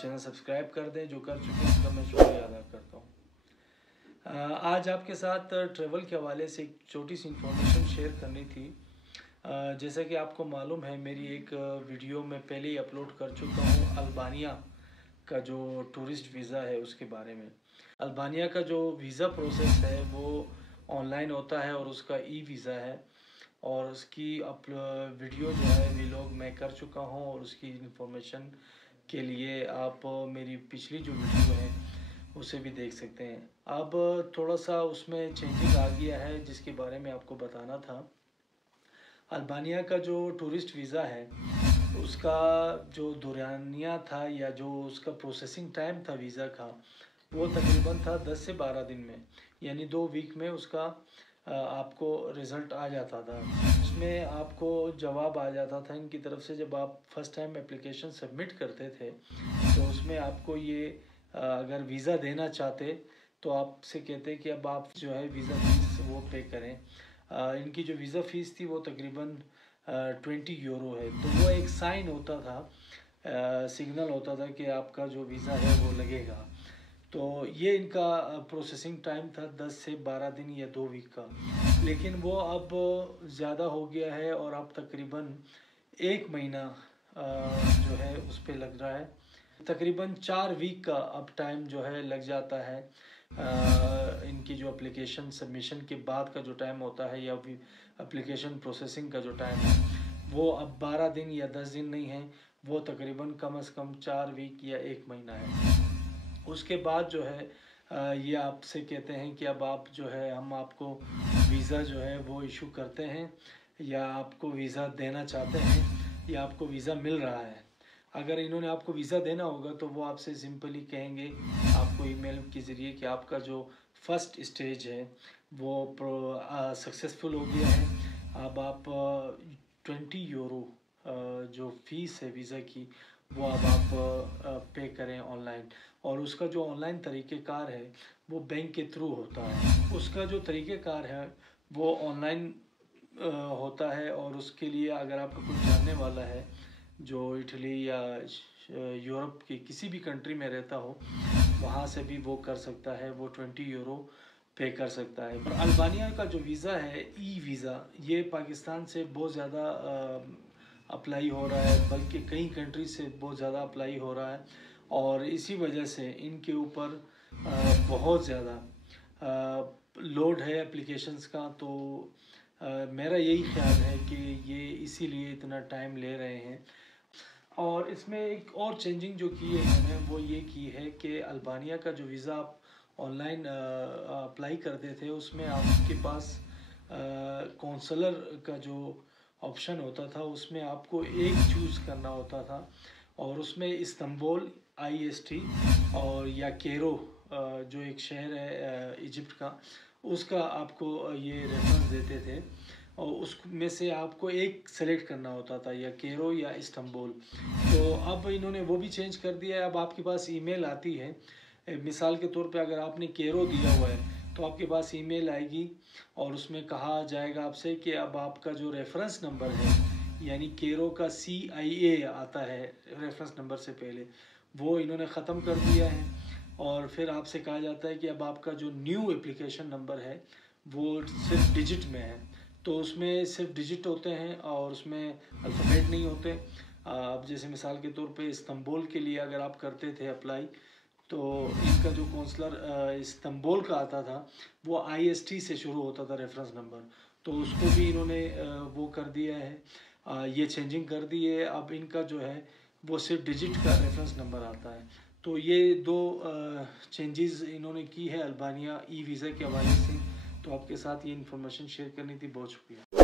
Channel subscribe कर दें। जो कर चुके हैं उनका मैं शुक्रिया अदा करता हूँ। आज आपके साथ ट्रैवल के हवाले से एक छोटी सी इंफॉर्मेशन शेयर करनी थी। जैसा कि आपको मालूम है, मेरी एक वीडियो मैं पहले ही अपलोड कर चुका हूँ अल्बानिया का जो टूरिस्ट वीज़ा है उसके बारे में। अल्बानिया का जो वीज़ा प्रोसेस है वो ऑनलाइन होता है और उसका ई वीज़ा है, और उसकी वीडियो जो है वीलॉग मैं कर चुका हूँ, और उसकी इंफॉर्मेशन के लिए आप मेरी पिछली जो वीडियो है उसे भी देख सकते हैं। अब थोड़ा सा उसमें चेंजिंग आ गया है जिसके बारे में आपको बताना था। अल्बानिया का जो टूरिस्ट वीज़ा है उसका जो दौरानिया था या जो उसका प्रोसेसिंग टाइम था वीज़ा का, वो तकरीबन था 10 से 12 दिन में, यानी 2 वीक में उसका आपको रिज़ल्ट आ जाता था। उसमें आपको जवाब आ जाता था इनकी तरफ से। जब आप फर्स्ट टाइम एप्लीकेशन सबमिट करते थे तो उसमें आपको ये अगर वीज़ा देना चाहते तो आपसे कहते कि अब आप जो है वीज़ा फीस वो पे करें। इनकी जो वीज़ा फ़ीस थी वो तकरीबन 20 यूरो है। तो वो एक साइन होता था, सिग्नल होता था कि आपका जो वीज़ा है वो लगेगा। तो ये इनका प्रोसेसिंग टाइम था 10 से 12 दिन या 2 वीक का, लेकिन वो अब ज़्यादा हो गया है और अब तकरीबन 1 महीना जो है उस पर लग रहा है। तकरीबन 4 वीक का अब टाइम जो है लग जाता है। इनकी जो एप्लीकेशन सबमिशन के बाद का जो टाइम होता है या एप्लीकेशन प्रोसेसिंग का जो टाइम है वो अब 12 दिन या 10 दिन नहीं है, वो तकरीबन कम से कम 4 वीक या 1 महीना है। उसके बाद जो है ये आपसे कहते हैं कि अब आप जो है हम आपको वीज़ा जो है वो इशू करते हैं, या आपको वीज़ा देना चाहते हैं, या आपको वीज़ा मिल रहा है। अगर इन्होंने आपको वीज़ा देना होगा तो वो आपसे सिंपली कहेंगे आपको ईमेल के ज़रिए कि आपका जो फर्स्ट स्टेज है वो सक्सेसफुल हो गया है। अब आप 20 यूरो जो फ़ीस है वीज़ा की वो अब आप पे करें ऑनलाइन। और उसका जो ऑनलाइन तरीक़ेकार है वो बैंक के थ्रू होता है। उसका जो तरीक़ेकार है वो ऑनलाइन होता है, और उसके लिए अगर आपका कोई जानने वाला है जो इटली या यूरोप की किसी भी कंट्री में रहता हो, वहाँ से भी वो कर सकता है, वो 20 यूरो पे कर सकता है। पर अल्बानिया का जो वीज़ा है ई वीज़ा, ये पाकिस्तान से बहुत ज़्यादा अप्लाई हो रहा है, बल्कि कई कंट्री से बहुत ज़्यादा अप्लाई हो रहा है, और इसी वजह से इनके ऊपर बहुत ज़्यादा लोड है एप्लीकेशंस का। तो मेरा यही ख्याल है कि ये इसीलिए इतना टाइम ले रहे हैं। और इसमें एक और चेंजिंग जो की है इन्होंने वो ये की है कि अल्बानिया का जो वीज़ा आप ऑनलाइन अप्लाई करते थे उसमें आपके पास कौंसलर का जो ऑप्शन होता था उसमें आपको एक चूज़ करना होता था, और उसमें इस्तांबुल IST और या कैरो जो एक शहर है इजिप्ट का, उसका आपको ये रेफरेंस देते थे, और उसमें से आपको एक सेलेक्ट करना होता था, या कैरो या इस्तांबुल। तो अब इन्होंने वो भी चेंज कर दिया है। अब आपके पास ईमेल आती है, मिसाल के तौर पे अगर आपने कैरो दिया हुआ है तो आपके पास ईमेल आएगी और उसमें कहा जाएगा आपसे कि अब आपका जो रेफरेंस नंबर है, यानी कैरो का CIA आता है रेफरेंस नंबर से पहले, वो इन्होंने ख़त्म कर दिया है। और फिर आपसे कहा जाता है कि अब आपका जो न्यू एप्लीकेशन नंबर है वो सिर्फ डिजिट में है। तो उसमें सिर्फ डिजिट होते हैं और उसमें अल्फ़ाबेट नहीं होते। अब जैसे मिसाल के तौर पे इस्तांबुल के लिए अगर आप करते थे अप्लाई, तो इनका जो कौंसलर इस्तांबुल का आता था वो IST से शुरू होता था रेफरेंस नंबर, तो उसको भी इन्होंने वो कर दिया है, ये चेंजिंग कर दी है। अब इनका जो है वो सिर्फ डिजिट का रेफरेंस नंबर आता है। तो ये 2 चेंजेस इन्होंने की है अल्बानिया ई वीज़ा के हवाले से। तो आपके साथ ये इन्फॉर्मेशन शेयर करनी थी। बहुत शुक्रिया।